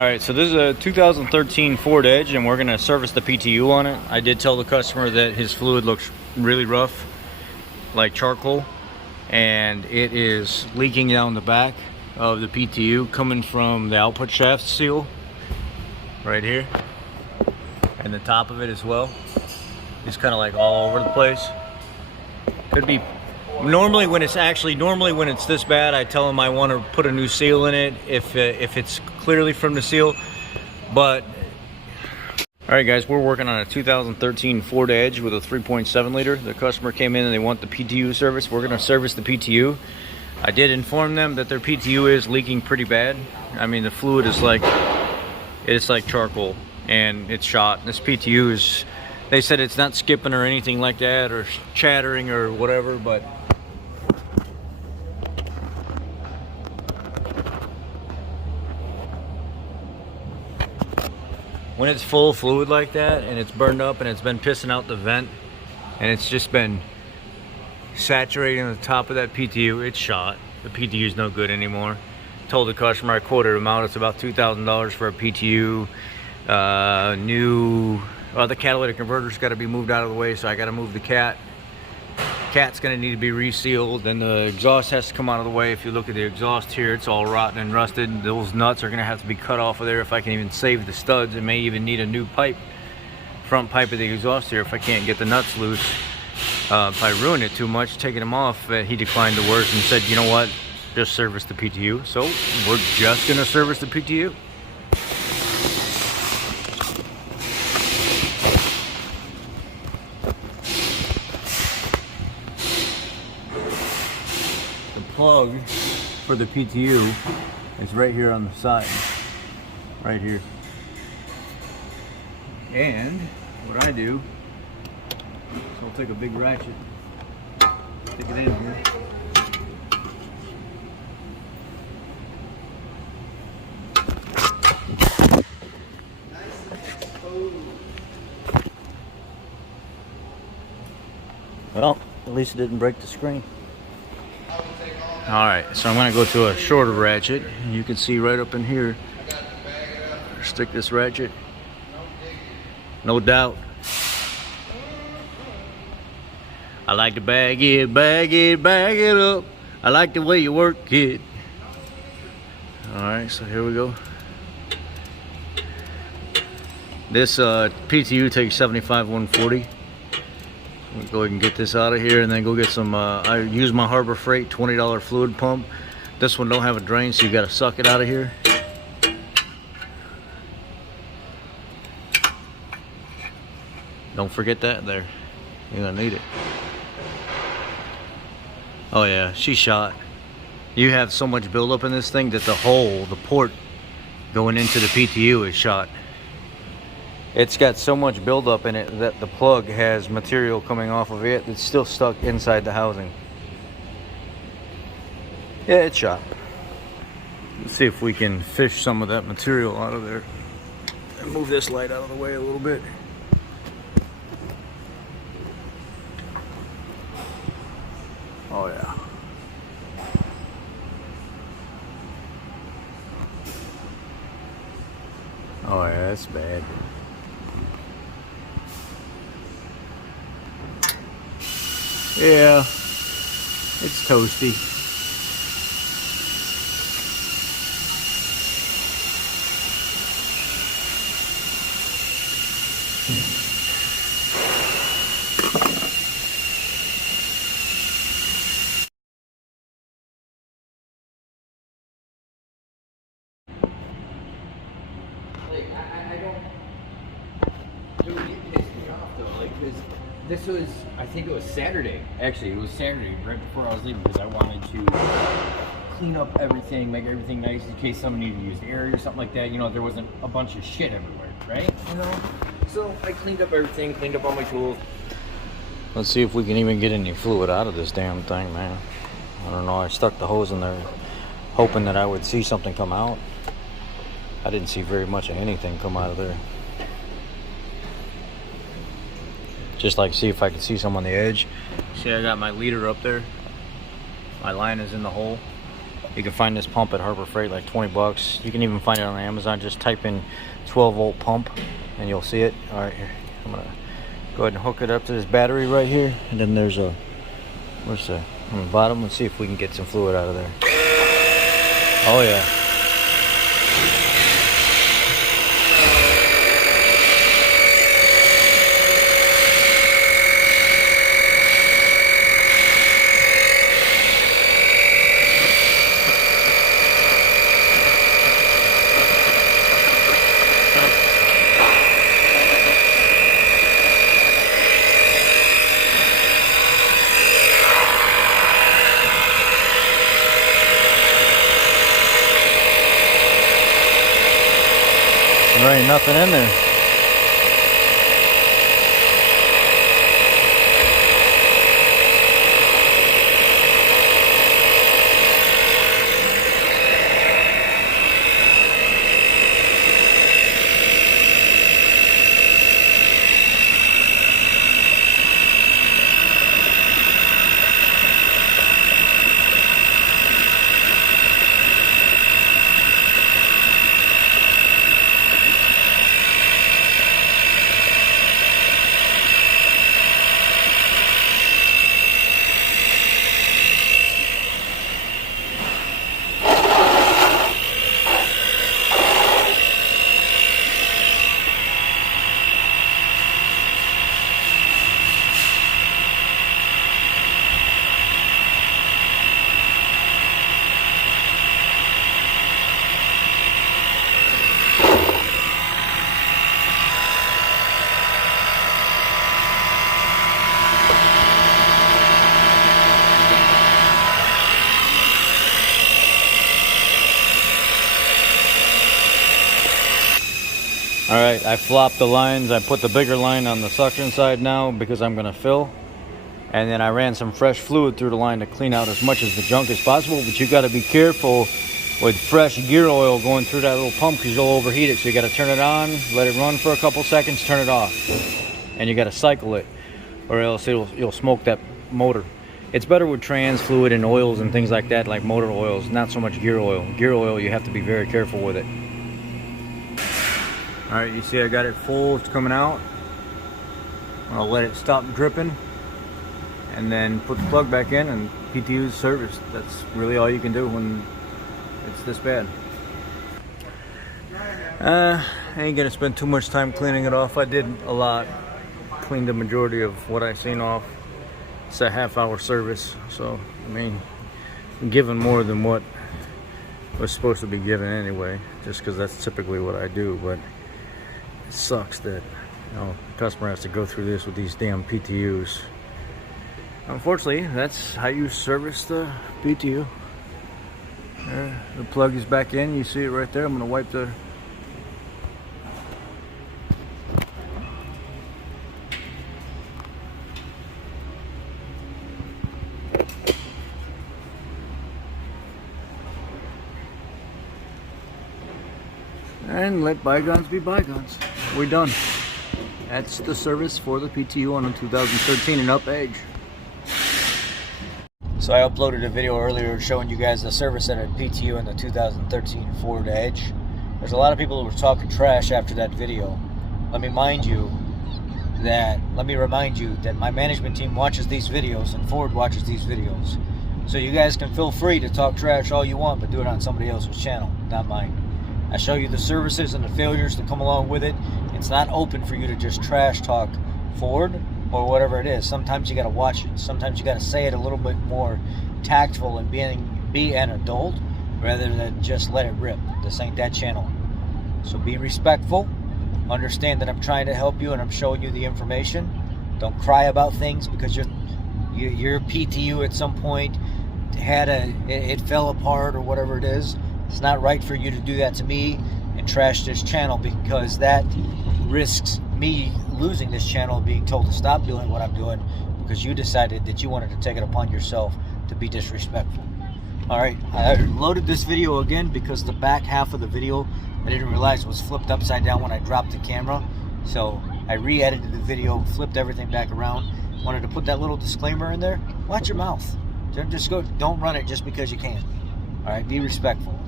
Alright, so this is a 2013 Ford Edge and we're going to service the PTU on it. I did tell the customer that his fluid looks really rough, like charcoal, and it is leaking down the back of the PTU coming from the output shaft seal right here, and the top of it as well. It's kind of like all over the place. Could be normally when it's this bad, I tell them I want to put a new seal in it if it's clearly from the seal. But all right guys, we're working on a 2013 Ford Edge with a 3.7 liter. The customer came in and they want the PTU service. We're going to service the PTU. I did inform them that their PTU is leaking pretty bad. I mean, the fluid is like charcoal and it's shot. This PTU is, they said it's not skipping or anything like that or chattering or whatever, but when it's full of fluid like that and it's burned up and it's been pissing out the vent and it's just been saturating the top of that PTU, it's shot. The PTU is no good anymore. Told the customer, I quoted him out, it's about $2,000 for a PTU. The catalytic converter's got to be moved out of the way, so I got to move the cat's going to need to be resealed. Then the exhaust has to come out of the way. If you look at the exhaust here, it's all rotten and rusted. Those nuts are going to have to be cut off of there if I can even save the studs. It may even need a new pipe, front pipe of the exhaust here if I can't get the nuts loose. If I ruin it too much taking them off, he declined to work and said, you know what, just service the PTU. So we're just going to service the PTU. Plug for the PTU is right here on the side, right here. And what I do is I'll take a big ratchet, stick it in here. Well, at least it didn't break the screen. Alright, so I'm going to go to a shorter ratchet. You can see right up in here. Stick this ratchet. No doubt. I like to bag it up. I like the way you work it. Alright, so here we go. This PTU takes 75-140. We'll go ahead and get this out of here and then go get some, I use my Harbor Freight $20 fluid pump. This one don't have a drain, so you got to suck it out of here. Don't forget that there. You're going to need it. Oh yeah, she's shot. You have so much buildup in this thing that the port going into the PTU is shot. It's got so much buildup in it that the plug has material coming off of it that's still stuck inside the housing. Yeah, it's shot. Let's see if we can fish some of that material out of there. And move this light out of the way a little bit. Oh yeah. Oh yeah, that's bad. Yeah, it's toasty. This was, I think it was Saturday. Actually, it was Saturday, right before I was leaving, because I wanted to clean up everything, make everything nice in case someone needed to use the area or something like that. You know, there wasn't a bunch of shit everywhere, right? You know? So I cleaned up everything, cleaned up all my tools. Let's see if we can even get any fluid out of this damn thing, man. I don't know, I stuck the hose in there hoping that I would see something come out. I didn't see very much of anything come out of there. Just like see if I can see some on the edge. See, I got my leader up there. My line is in the hole. You can find this pump at Harbor Freight, like 20 bucks. You can even find it on Amazon. Just type in 12-volt pump and you'll see it. All right, here, I'm gonna go ahead and hook it up to this battery right here. And then there's a, where's the, on the bottom? Let's see if we can get some fluid out of there. Oh yeah. There ain't nothing in there. All right, I flopped the lines. I put the bigger line on the suction side now because I'm gonna fill. And then I ran some fresh fluid through the line to clean out as much of the junk as possible. But you gotta be careful with fresh gear oil going through that little pump because you'll overheat it. So you gotta turn it on, let it run for a couple seconds, turn it off. And you gotta cycle it or else you'll smoke that motor. It's better with trans fluid and oils and things like that, like motor oils, not so much gear oil. Gear oil, you have to be very careful with it. All right, you see I got it full, it's coming out. I'll let it stop dripping and then put the plug back in and PTU is serviced. That's really all you can do when it's this bad. I ain't gonna spend too much time cleaning it off. I did a lot, cleaned the majority of what I seen off. It's a half-hour service, so I mean, I'm giving more than what was supposed to be given anyway, just because that's typically what I do. But it sucks that, you know, the customer has to go through this with these damn PTUs. Unfortunately, that's how you service the PTU. There, the plug is back in. You see it right there. I'm going to wipe the... and let bygones be bygones. We're done. That's the service for the PTU on a 2013 and up Edge. So I uploaded a video earlier showing you guys the service at a PTU in the 2013 Ford Edge. There's a lot of people who were talking trash after that video. Let me remind you that my management team watches these videos and Ford watches these videos. So you guys can feel free to talk trash all you want, but do it on somebody else's channel, not mine. I show you the services and the failures that come along with it. It's not open for you to just trash talk Ford or whatever it is. Sometimes you got to watch it. Sometimes you got to say it a little bit more tactful and be an adult rather than just let it rip. This ain't that channel. So be respectful. Understand that I'm trying to help you and I'm showing you the information. Don't cry about things because your PTU at some point it fell apart or whatever it is. It's not right for you to do that to me and trash this channel, because that risks me losing this channel, being told to stop doing what I'm doing because you decided that you wanted to take it upon yourself to be disrespectful. All right, I loaded this video again because the back half of the video I didn't realize was flipped upside down when I dropped the camera. So I re-edited the video, flipped everything back around. Wanted to put that little disclaimer in there. Watch your mouth. Don't run it just because you can. All right, be respectful.